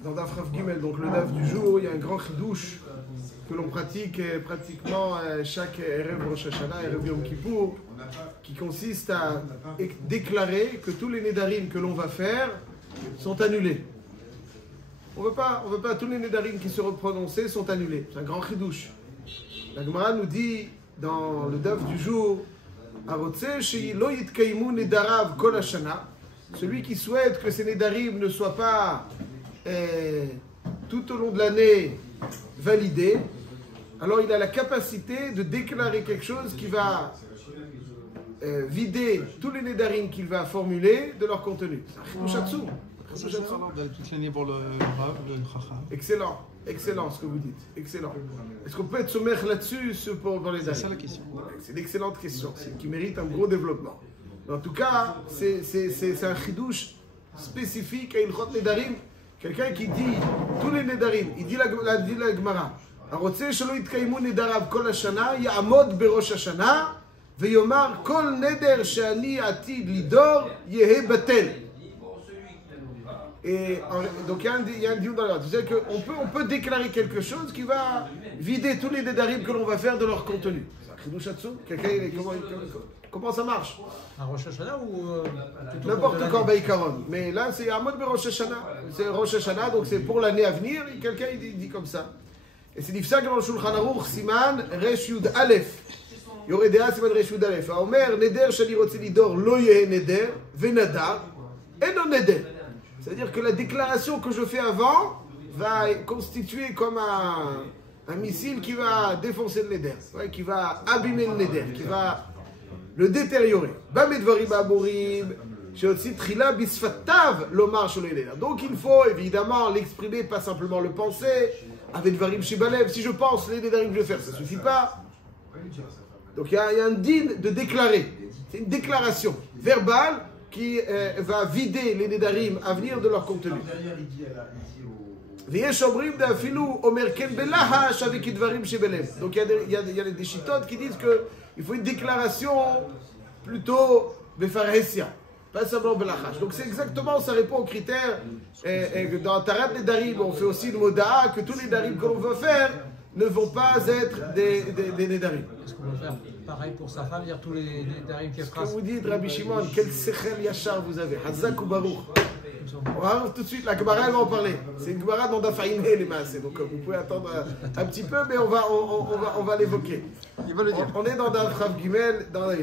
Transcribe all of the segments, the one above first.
Dans Daf Rav Gimel, donc le Daf du jour, il y a un grand chidouche que l'on pratique pratiquement chaque Erev Rosh Hashanah, Erev Yom Kippour, qui consiste à déclarer que tous les Nédarim que l'on va faire sont annulés. On veut pas, tous les Nédarim qui seront prononcés sont annulés. C'est un grand chidouche. La Gemara nous dit dans le Daf du jour, celui qui souhaite que ces Nédarim ne soient pas tout au long de l'année validés, alors il a la capacité de déclarer quelque chose qui va vider tous les Nédarim qu'il va formuler de leur contenu. Excellent, excellent ce que vous dites, excellent. Est-ce qu'on peut être sommaire là-dessus pour les Nédarim? C'est ça la question. C'est une excellente question, qui mérite un gros développement. Mais en tout cas, c'est un chidouche spécifique à Ilchot Nédarim. Quelqu'un qui dit tous les Nédarim, il dit la Gemara, הרוצה שלא יתקיימו נדריו כל השנה, יעמוד בראש השנה, ויאמר כל נדר שאני עתיד לדור, יהא בטל. Et donc il y a un diou dans la tu sais qu'on peut déclarer quelque chose qui va vider tous les Nédarim que l'on va faire de leur contenu. Comment ça marche? Un Rosh Hashanah ou n'importe quand Baïkaron. Mais là c'est Amod be Rosh Hashanah. C'est Rosh Hashanah, donc c'est pour l'année à venir. Quelqu'un il dit comme ça. Et c'est difficile dans le Shulchan Aruch Siman Resh Yud Aleph. Yoredea Siman Resh Yud Aleph. Omer Neder Shani Rotze Lidor Lo Yehe Neder Venadar Eno Neder. C'est-à-dire que la déclaration que je fais avant va constituer comme un missile qui va défoncer le Neder, ouais, qui va abîmer le Neder, qui va le détériorer. Donc il faut évidemment l'exprimer, pas simplement le penser. Avec Dvarim Shebalev, si je pense les Nédarim que je vais faire, ça ne suffit pas. Donc il y a un din de déclarer. C'est une déclaration verbale qui va vider les Nédarim à venir de leur contenu. Donc il y a des chitotes qui disent qu'il faut une déclaration plutôt befarhesia, pas simplement belachash. Donc c'est exactement, ça répond aux critères. Dans Tarat Nédarim, on fait aussi le moda que tous les Nédarim que l'on veut faire ne vont pas être des Nédarim. Est-ce qu'on va faire pareil pour sa femme, dire tous les Nédarim qu'elle fera? Ce que vous dites, Rabbi Shimon, quel sechel yachar vous avez, Hazak ou Baruch. On va voir tout de suite, la Gemara elle va en parler. C'est une Gemara dans Dafaïne les masses, donc vous pouvez attendre un petit peu, mais on va l'évoquer. On est dans Daf Rav Gimel, dans la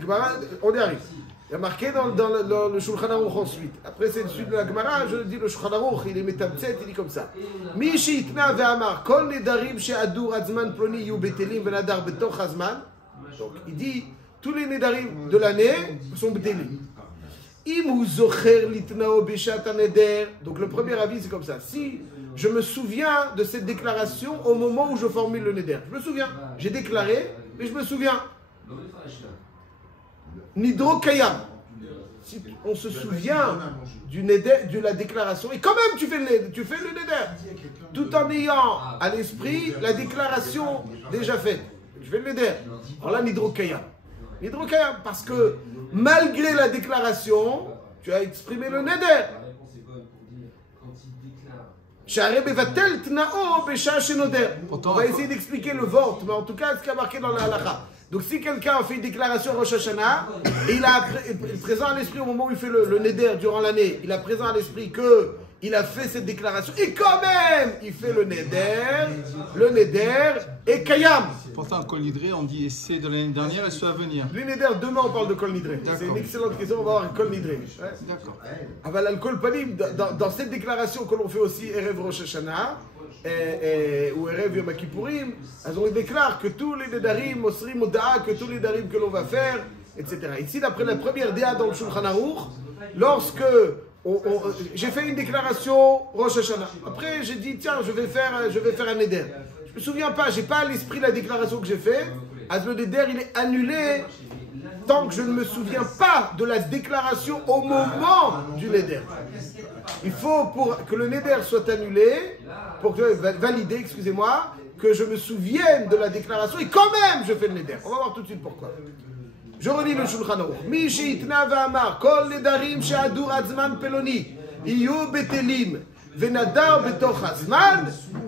Gemara, on y arrive. Il y a marqué dans le Shulchan Aruch ensuite. Après, c'est le suite de la Gemara, je dis le Shulchan Aruch, il est métabtset, il dit comme ça. Mi sheitna ve'amar, kol nedarim she'adur azman ploni yu betelim ve'nadar betoch azman. Donc, il dit, tous les nedarim de l'année sont betelim. Im hu zocher litnao beshat haneder. Donc, le premier avis, c'est comme ça. Si je me souviens de cette déclaration au moment où je formule le neder, je me souviens. J'ai déclaré, mais je me souviens. Nidro Kayam. Si on se souvient du neder, de la déclaration, et quand même tu fais le neder, tout en ayant à l'esprit la déclaration déjà faite. Tu fais le neder. Alors là, Nidro Kayam. Nidro Kayam, parce que malgré la déclaration, tu as exprimé le neder. On va essayer d'expliquer le vort, mais en tout cas, ce qui a marqué dans la halakha. Donc si quelqu'un fait une déclaration Rosh Hashanah, et il est présent à l'esprit au moment où il fait le neder durant l'année, il a présent à l'esprit qu'il a fait cette déclaration, et quand même, il fait le neder est kayam. Pourtant, Kol Nidré, on dit c'est de l'année dernière et ceux à venir. Le neder, demain on parle de Kol Nidré. C'est une excellente question, on va voir Kol Nidré. Ouais. D'accord. Aval al-Kol Panim, dans cette déclaration que l'on fait aussi Erev Rosh Hashanah, ou Erev Yom Kippourim, on déclare que tous les Nedarim, Mosri Moda'a, que tous les Nedarim que l'on va faire, etc. Ici, d'après la première Déa dans le Shulchan Aruch, lorsque j'ai fait une déclaration Rosh Hashanah, après j'ai dit tiens, je vais faire un Neder. Je ne me souviens pas, je n'ai pas à l'esprit la déclaration que j'ai faite. Le Neder, il est annulé tant que je ne me souviens pas de la déclaration au moment du Neder. Il faut, pour que le Neder soit annulé, pour que validé, excusez-moi, que je me souvienne de la déclaration et quand même je fais le Neder. On va voir tout de suite pourquoi. Je relis le Shulchan Aruch. Mi sheitna v'amar kol nedarim she'adur azman peloni yhiu betelim ונדר בתוך הזמן,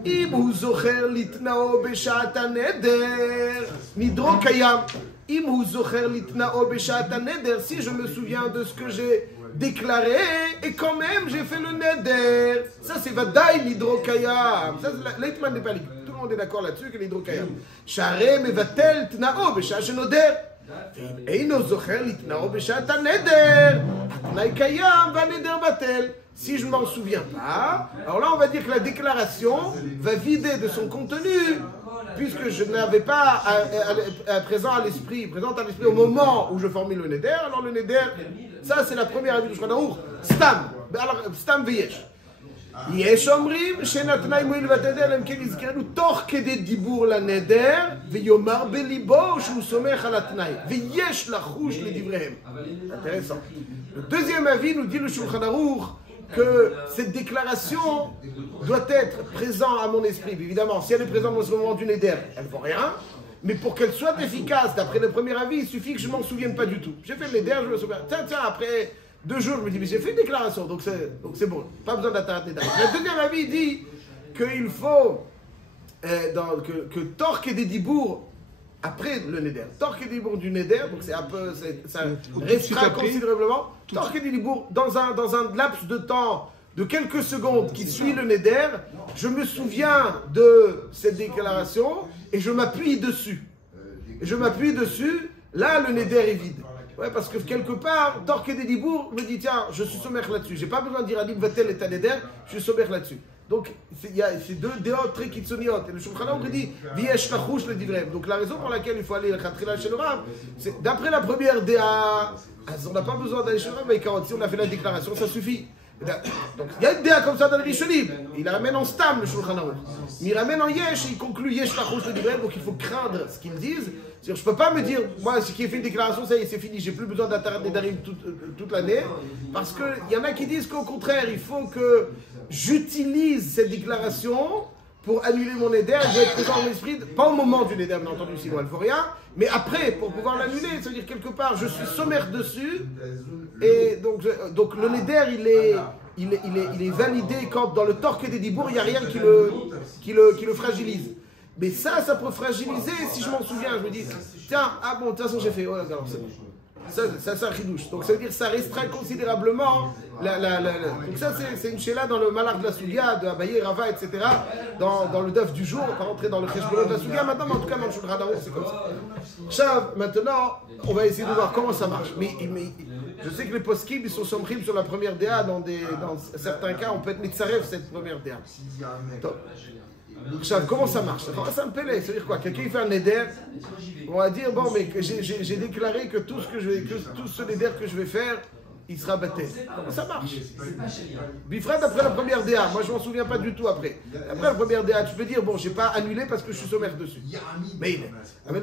אם הוא זוכר לתנאו בשעת הנדר, נדרו קיים. אם הוא זוכר לתנאו בשעת הנדר, si je me souviens de ce que j'ai déclaré, et quand même j'ai fait le neder. Ça c'est ודאי נדרו קיים. Ça c'est l'Eitman n'est pas libre. Tout le monde est d'accord là-dessus que נדרו קיים. שהרי מבטל תנאו בשעה שנודר. אינו זוכר לתנאו בשעת הנדר. התנאי קיים והנדר בטל. Si je ne m'en souviens pas, alors là on va dire que la déclaration va vider de son contenu, puisque je n'avais pas présent à l'esprit au moment où je formule le neder. Alors le neder, ça c'est la première avis du Shulchan Aruch, stam veyesh. יש אומרים שנתנאי מועיל ותדר להם כן יזכרנו תוך כדי דיבור לנדר ויאמר בליבו שהוא סומך על התנאי ויש לחוש לדבריהם. Intéressant. Le deuxième avis nous dit le Shulchan Aruch que cette déclaration doit être présente à mon esprit. Évidemment, si elle est présente dans ce moment du neder, elle ne vaut rien. Mais pour qu'elle soit efficace, d'après le premier avis, il suffit que je ne m'en souvienne pas du tout. J'ai fait le neder, je me souviens. Tiens, après 2 jours, je me dis, mais j'ai fait une déclaration, donc c'est bon. Pas besoin d'attendre neder. Le deuxième avis dit qu'il faut que Torque et des dibours après le neder. Torque et des dibours du neder, donc c'est un peu, ça restreint considérablement. Torque et des dibours dans un laps de temps de quelques secondes qui suit le neder, je me souviens de cette déclaration et je m'appuie dessus. Là le neder est vide. Ouais, parce que quelque part, Torque et des dibours me dit, tiens, je suis sommaire là-dessus. J'ai pas besoin de dire Adim Vatel et Neder, je suis sommaire là-dessus. Donc, il y a ces deux déotes très kitsoniot. Et le Shulchan Aruch dit, Viesh Lachouch le divrem. Donc, la raison pour laquelle il faut aller à Khatrila chez le Rav, c'est d'après la première DA, on n'a pas besoin d'aller chez le Rav, mais quand si on a fait la déclaration, ça suffit. Donc, il y a une DA comme ça dans le Rishonim. Il la ramène en stam, le Shulchan Aruch. Mais il ramène en Yesh, et il conclut Yesh Lachouch le divrem. Donc, il faut craindre ce qu'ils disent. Je ne peux pas me dire, moi, ce qui est fait une déclaration, ça y est, c'est fini, j'ai plus besoin d'attarder d'arim toute l'année. Parce qu'il y en a qui disent qu'au contraire, il faut que j'utilise cette déclaration pour annuler mon éder, je vais être présent dans l'esprit, pas au moment du éder, bien entendu, sinon elle ne vaut rien, mais après, pour pouvoir l'annuler, c'est-à-dire quelque part, je suis sommaire dessus, et donc le éder, il est validé quand dans le torque des dibours, il n'y a rien qui le fragilise. Mais ça peut fragiliser si je m'en souviens. Je me dis, tiens, ah bon, de toute façon j'ai fait, oh, alors c'est bon. Ça ridouche. Donc ça veut dire que ça restreint considérablement donc ça c'est une chéla dans le malard de la Soulia, de Abaye, Rava, etc. Dans le dœuf du jour, on va pas rentrer dans le cheshbonot de la Soulia maintenant, mais en tout cas dans le Shulchan Aruch, c'est comme ça. Chav, maintenant, on va essayer de voir comment ça marche. Mais je sais que les poskim, ils sont sombrim sur la première DA, dans certains cas, on peut être mitzarev cette première DA. Comment ça marche? Ça me pèle, c'est-à-dire quoi? Quelqu'un fait un neder, on va dire, bon, mais j'ai déclaré que tout ce neder que je vais faire, il sera battu. Comment ça marche? Bifred après la première DA, moi je m'en souviens pas du tout après. Après la première DA, tu peux dire, bon, j'ai pas annulé parce que je suis sommaire dessus. Mais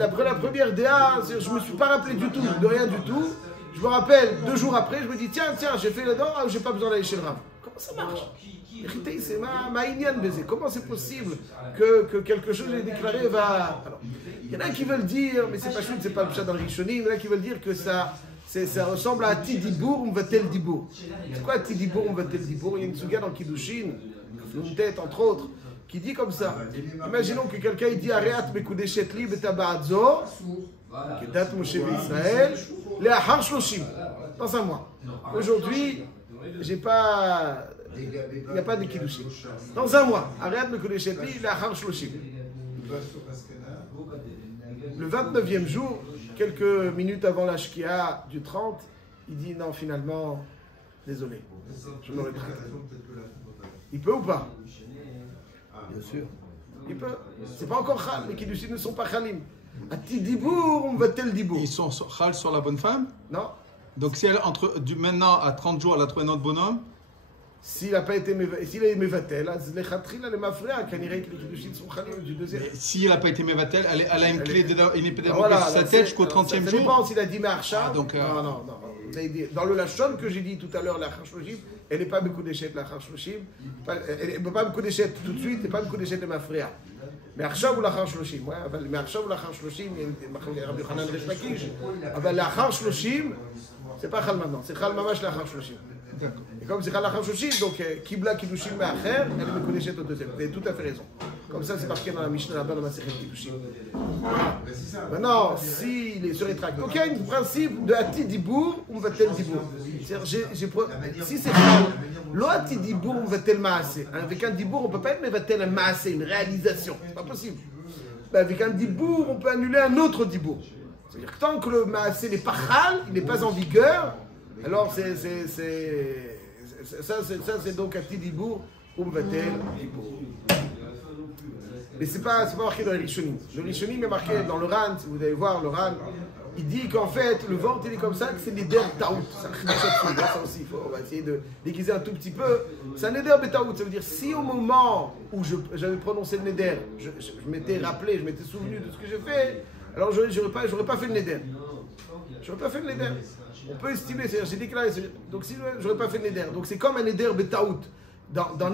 après la première DA, je me suis pas rappelé du tout, de rien du tout. Je me rappelle, 2 jours après, je me dis, tiens, j'ai fait le don, j'ai pas besoin d'aller chez le Rav. Comment ça marche? C'est ma ignan baiser. Comment c'est possible que quelque chose que j'ai déclaré va. Alors, il y en a qui veulent dire, mais c'est pas chouette, c'est pas le chat dans le Rishonim, il y en a qui veulent dire que ça ressemble à Tidibour, on va tel Dibour. C'est quoi Tidibour, on va tel Dibour? Il y a une souga dans Kiddushin, une tête entre autres, qui dit comme ça. Imaginons que quelqu'un dit Areat Mekudeshet li betaba'adzo, Kedat Moshe Israël, le Ahar Shloshim, dans un mois. Aujourd'hui, j'ai pas. Il n'y a pas de Kiddushin. Dans un mois, Areat Mekudeshet li, le Ahar Shloshim. Le 29e jour, quelques minutes avant la Shkia du 30, il dit non, finalement, désolé, je me rétracte. Il peut ou pas? Bien sûr. Il peut. C'est pas encore Khal, les Kiddushin ne sont pas Khalim. À Tidibour, on va tel Dibour. Ils sont Khal sur la bonne femme? Non. Donc si elle, maintenant à 30 jours, elle a trouvé notre bonhomme, s'il n'a pas été s'il est Mevatel, les Khatria, les Mafrea, Kanirek, les Kiddushin sont Khalim du deuxième. S'il n'a pas été Mevatel, elle a une clé pédagogique sur sa tête jusqu'au 30e jour. Ça dépend s'il a dit Marcha. Donc, non. Dans le Lachon que j'ai dit tout à l'heure, la Khashloshim, elle n'est pas Mekoudeshet, la Khashloshim. Elle n'est pas Mekoudeshet tout de suite, elle n'est pas Mekoudeshet les Mafrea. Mais Archav ou la Khashloshim, mais Archav ou la Khashloshim, Rabbi Yochanan Resh Lakish, mais la Khashloshim, c'est pas Khal maintenant, c'est Khal Mamash la Khashloshim. Et comme c'est Khal la Khashloshim, donc Kibla Kiddushin Me'acher, elle est Mekoudeshet au deuxième. Vous avez tout à fait raison. Comme ça, c'est marqué dans la Mishnah là-bas, dans la Masechet Kiddushin. Maintenant, s'il est sur les tracts, donc il y a un principe de Ati Dibour ou Mvatel Dibour. Si c'est Lo Ati Dibour ou Mvatel Maaseh. Avec un Dibour, on ne peut pas être Mvatel un Maaseh, une réalisation. C'est pas possible. Mais avec un Dibour, on peut annuler un autre Dibour. C'est-à-dire que tant que le Maaseh n'est pas Khal, il n'est pas en vigueur, alors ça c'est donc Ati Dibour ou Mvatel Dibour. Mais c'est pas marqué dans les Rishonim. Le Rishonim est marqué dans le Ran, si vous allez voir le Ran, il dit qu'en fait, le ventre il est comme ça, que c'est l'éder taout. Ça aussi, on va essayer de déguiser un tout petit peu. C'est un éder betaout, ça veut dire si au moment où j'avais prononcé le neder, je m'étais rappelé, je m'étais souvenu de ce que j'ai fait, alors j'aurais pas fait le neder. J'aurais pas fait le neder. On peut estimer, c'est-à-dire j'ai déclaré, donc si j'aurais pas fait le neder. Donc c'est comme un neder betaout. Dans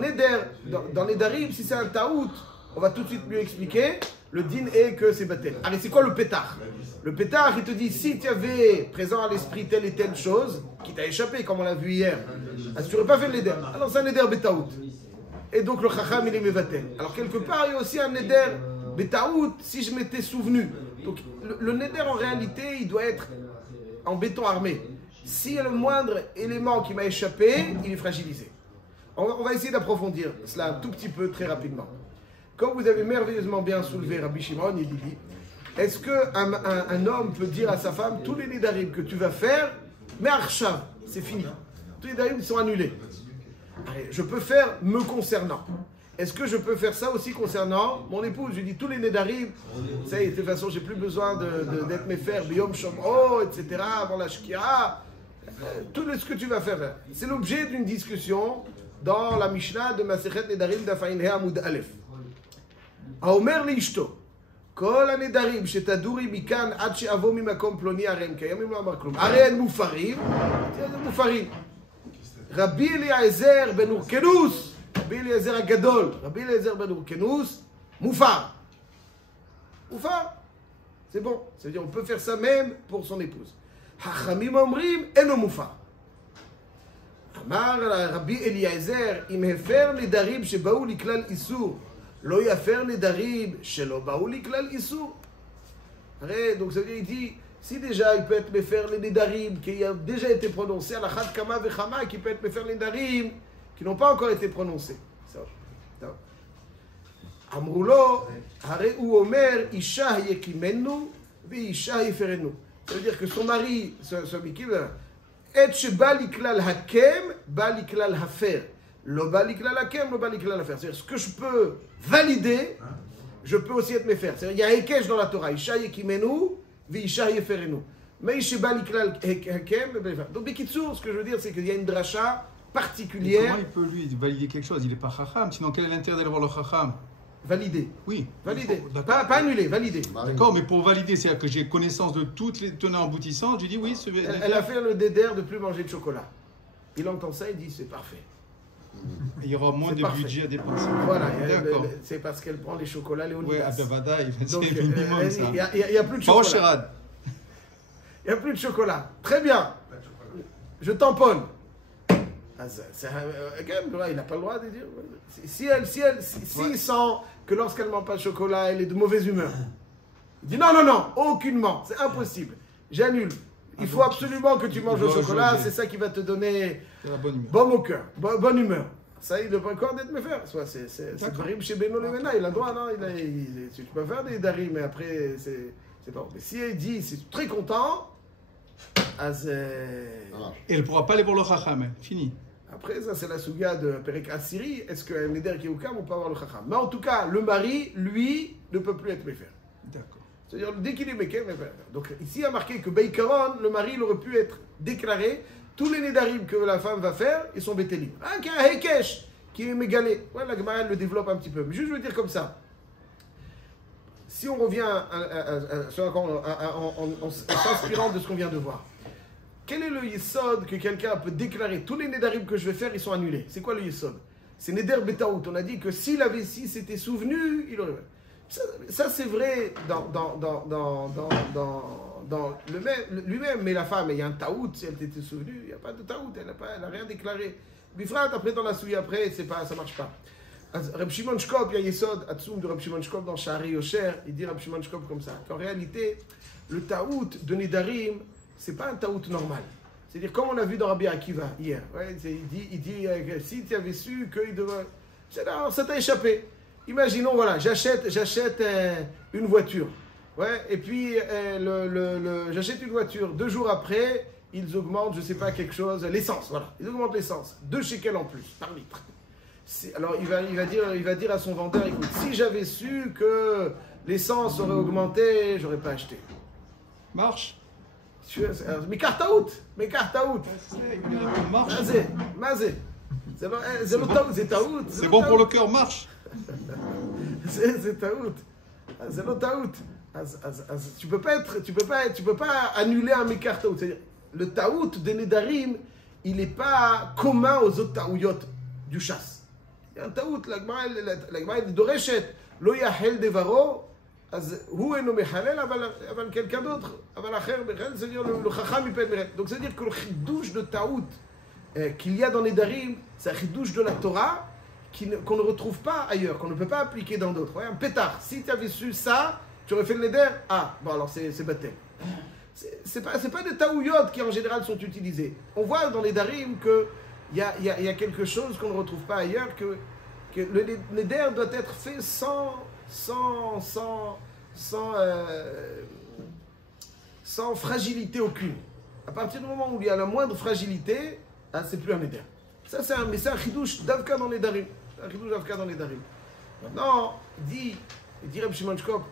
les darim, si c'est un taout, on va tout de suite mieux expliquer. Le din est que c'est batel. Allez, c'est quoi le pétard? Le pétard, il te dit, si tu avais présent à l'esprit telle et telle chose, qui t'a échappé, comme on l'a vu hier, tu n'aurais pas fait le neder. Alors c'est un neder betaout. Et donc le chacham, il est mevatel. Alors quelque part, il y a aussi un neder betaout, si je m'étais souvenu. Donc le neder, en réalité, il doit être en béton armé. S'il y a le moindre élément qui m'a échappé, il est fragilisé. On va essayer d'approfondir cela un tout petit peu, très rapidement. Comme vous avez merveilleusement bien soulevé Rabbi Shimon, il dit, est-ce qu'un homme peut dire à sa femme, tous les nédarim que tu vas faire, mais Arshav, c'est fini. Tous les nédarim sont annulés. Allez, je peux faire me concernant. Est-ce que je peux faire ça aussi concernant mon épouse? Je lui dis, tous les nédarim, ça y est, de toute façon, j'ai plus besoin d'être méfer, biyom shomro, etc., avant la shkira. Tout ce que tu vas faire. C'est l'objet d'une discussion dans la Mishnah de Masechet Nedarim d'Afain He Amud Aleph. האומר לאשתו, כל הנדרים שתדורי מכאן עד שאבוא ממקום פלוני הרי הם קיימים, לא אמר כלום. הרי הם מופרים, מופרים. רבי אליעזר בן אורקנוס, רבי אליעזר הגדול, רבי אליעזר בן אורקנוס, מופר. מופר. C'est bon. Ça veut dire on peut faire ça même pour son épouse. חכמים אומרים, אינו מופר. אמר רבי אליעזר, אם הפר נדרים שבאו לכלל איסור, לא יפר נדרים שלא באו לכלל איסור. הרי, donc ça veut dire, il dit, si déjà il peut être méfer les nedarim qui a déjà été prononcé à la chad kama vechama, qui peut être méfer les nedarim qui n'ont pas encore été prononcés. אמרו לו, הרי הוא אומר, אישה יקימנו ואישה יפרנו. Ça veut dire que son mari, ce mikim, et שבא לכלל הקם, בא לכלל הפר. Le baliklal hakem, le baliklal hafer. C'est-à-dire, ce que je peux valider, je peux aussi être méfer. C'est-à-dire, il y a Hekesh dans la Torah. Isha yekimenu, vi-isha yeferenu. Mais Isha baliklal hakem, donc, Bekitsur, ce que je veux dire, c'est qu'il y a une dracha particulière. Comment il peut, lui, valider quelque chose? Il n'est pas chacham. Sinon, quel est l'intérêt d'aller voir le chacham? Valider. Oui. Valider. Pas annuler, valider. D'accord, mais pour valider, c'est-à-dire que j'ai connaissance de toutes les tenants aboutissantes. Je dis oui. Elle a fait le déder de ne plus manger de chocolat. Il entend ça, il dit c'est parfait. Il y aura moins de budget à dépenser. Voilà, c'est parce qu'elle prend les chocolats, les Oui, à Bavada, c'est donc, minimum ça. Il n'y a plus de chocolat. Il n'y a plus de chocolat. Très bien. Je tamponne. Il n'a pas le droit de dire. S'il sent que lorsqu'elle ne mange pas de chocolat, elle est de mauvaise humeur. Il dit non, aucunement. C'est impossible. J'annule. Il faut absolument que tu manges le chocolat, c'est ça qui va te donner bon au cœur, bonne humeur. Ça, il devrait encore d'être méfer. C'est Darim chez Beno Lemena, il a le droit, non? Tu peux faire des Darim, mais après, c'est pas bon. Mais si il dit, c'est très content, et elle ne pourra pas aller pour le chacham, fini. Après, ça, c'est la souga de Perek Asiri. Est-ce qu'un Neder qui est au Kam, on peut avoir le chacham? Mais en tout cas, le mari, lui, ne peut plus être méfer. D'accord. C'est-à-dire, dès qu'il est méfer. Donc, ici, il y a marqué que Beikaron, le mari, il aurait pu être déclaré tous les Nédarim que la femme va faire, ils sont bétélim. Un qui a un Hekesh, qui est mégalé. Ouais, la Gemara le développe un petit peu. Mais juste, je veux dire comme ça. Si on revient en s'inspirant de ce qu'on vient de voir, quel est le Yesod que quelqu'un peut déclarer? Tous les Nédarim que je vais faire, ils sont annulés. C'est quoi le Yesod? C'est Neder Betaout. On a dit que s'il avait, si s'était souvenu, il aurait. Ça c'est vrai dans lui-même, mais la femme, il y a un taout, si elle était souvenue, il n'y a pas de taout, elle n'a rien déclaré. Bifrat, après dans la souille, après, ça ne marche pas. Reb Shimon Shkop, il y a Yesod, Atsoum de Reb Shimon Shkop dans Shari Yosher, il dit Reb Shimon Shkop comme ça. En réalité, le taout de Nedarim, ce n'est pas un taout normal. C'est-à-dire, comme on a vu dans Rabbi Akiva hier, ouais, il dit si tu avais su qu'il devait. Ça t'a échappé. Imaginons, voilà, j'achète une voiture. Ouais, et puis, j'achète une voiture. 2 jours après, ils augmentent, je ne sais pas, quelque chose, l'essence, voilà. Ils augmentent l'essence. 2 shekels en plus, par litre. Alors, il va dire à son vendeur, écoute, si j'avais su que l'essence aurait augmenté, je n'aurais pas acheté. Marche. Mais carte out. Marche. Mazé. C'est taout. C'est bon pour le cœur, marche. C'est taout. C'est le taout. Tu peux pas annuler un mécart taout. C'est-à-dire, le taout de Nedarim, il n'est pas commun aux autres taouyot du chasse. Il y a un taout, la Gemara dit Doreshet, lo yahel devaro, hu eno mechalel, aval quelqu'un d'autre, aval acher mechel, c'est-à-dire le chacham il peut être mechel. Donc c'est-à-dire que le chidouche de taout qu'il y a dans Nedarim, c'est un chidouche de la Torah qu'on ne retrouve pas ailleurs, qu'on ne peut pas appliquer dans d'autres. Ouais, un pétard, si tu avais su ça, tu aurais fait le neder. Ah, bon alors c'est baptême. C'est pas des taouyotes qui en général sont utilisés. On voit dans les darim qu'il y a quelque chose qu'on ne retrouve pas ailleurs, que le neder doit être fait sans fragilité aucune. À partir du moment où il y a la moindre fragilité, ah, c'est plus un neder. Ça c'est un chidouche d'avka dans les darim. Maintenant, il dit Reb Shimon Shkop,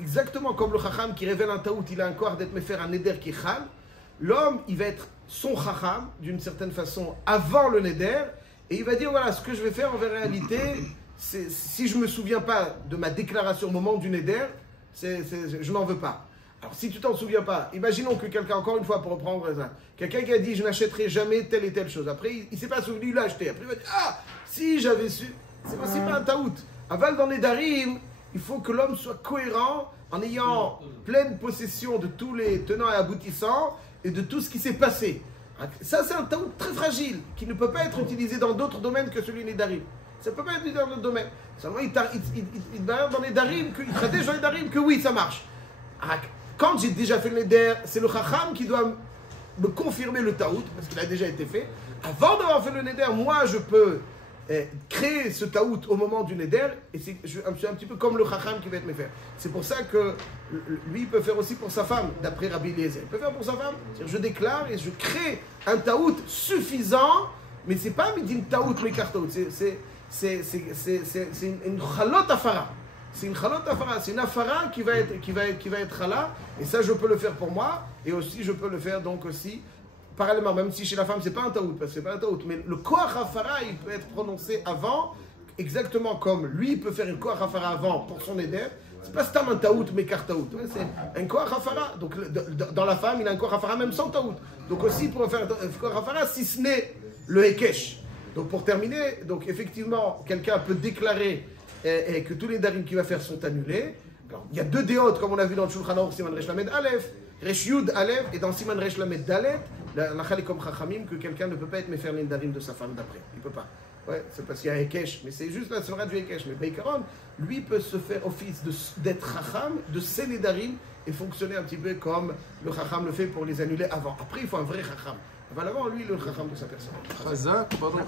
exactement comme le chacham qui révèle un taout, il a un corps d'être méfer un neder qui chal, l'homme, il va être son chacham, d'une certaine façon, avant le neder, et il va dire, voilà, ce que je vais faire en réalité, c'est, si je ne me souviens pas de ma déclaration au moment du neder, je n'en veux pas. Alors, si tu t'en souviens pas, imaginons que quelqu'un, encore une fois, pour reprendre ça, quelqu'un qui a dit, je n'achèterai jamais telle et telle chose, après, il ne s'est pas souvenu, il l'a acheté, après, il va dire, ah, si j'avais su, c'est pas un taout. Aval dans les darim, il faut que l'homme soit cohérent en ayant pleine possession de tous les tenants et aboutissants et de tout ce qui s'est passé. Ça, c'est un taout très fragile qui ne peut pas être utilisé dans d'autres domaines que celui des darim. Ça ne peut pas être utilisé dans d'autres domaines. Seulement, il va dans les darim, il tradège dans les darim que oui, ça marche. Quand j'ai déjà fait le neder, c'est le chacham qui doit me confirmer le taout, parce qu'il a déjà été fait. Avant d'avoir fait le neder, moi, je peux créer ce taout au moment du neder, et je suis un petit peu comme le chacham qui va être méfer. C'est pour ça que lui, il peut faire aussi pour sa femme, d'après Rabbi Eliezer. Il peut faire pour sa femme. Je déclare et je crée un taout suffisant, mais c'est pas midin taout, mekar taout. C'est une chalot afara. C'est une chalot afara. C'est une afara qui va être chala, et ça, je peux le faire pour moi, et aussi, je peux le faire donc aussi parallèlement, même si chez la femme, c'est pas un taout, parce que c'est pas un taout, mais le koach hafara, il peut être prononcé avant, exactement comme lui, il peut faire une koach hafara avant pour son éder. C'est pas stam un taout, mais car taout. C'est un koach hafara. Donc, dans la femme, il a un koach hafara même sans taout. Donc, aussi, pour faire un koach hafara, si ce n'est le hekesh. Donc, pour terminer, donc, effectivement, quelqu'un peut déclarer que tous les darim qu'il va faire sont annulés. Alors, il y a 2 déotes, comme on a vu dans le Shulchan Aruch, Siman Resh Lamed Aleph, Resh Yud Aleph, et dans Siman Resh Lamed Dalet, la est comme Chachamim, que quelqu'un ne peut pas être méfer l'indarim de sa femme d'après. Il ne peut pas. Ouais, c'est parce qu'il y a Hekesh, mais c'est juste la sera du Hekesh. Mais Beikaron, lui peut se faire office d'être Chacham, de ses Nedarim, et fonctionner un petit peu comme le Chacham le fait pour les annuler avant. Après, il faut un vrai Chacham. Avant, lui, le Chacham de sa personne. Chazak, pardon.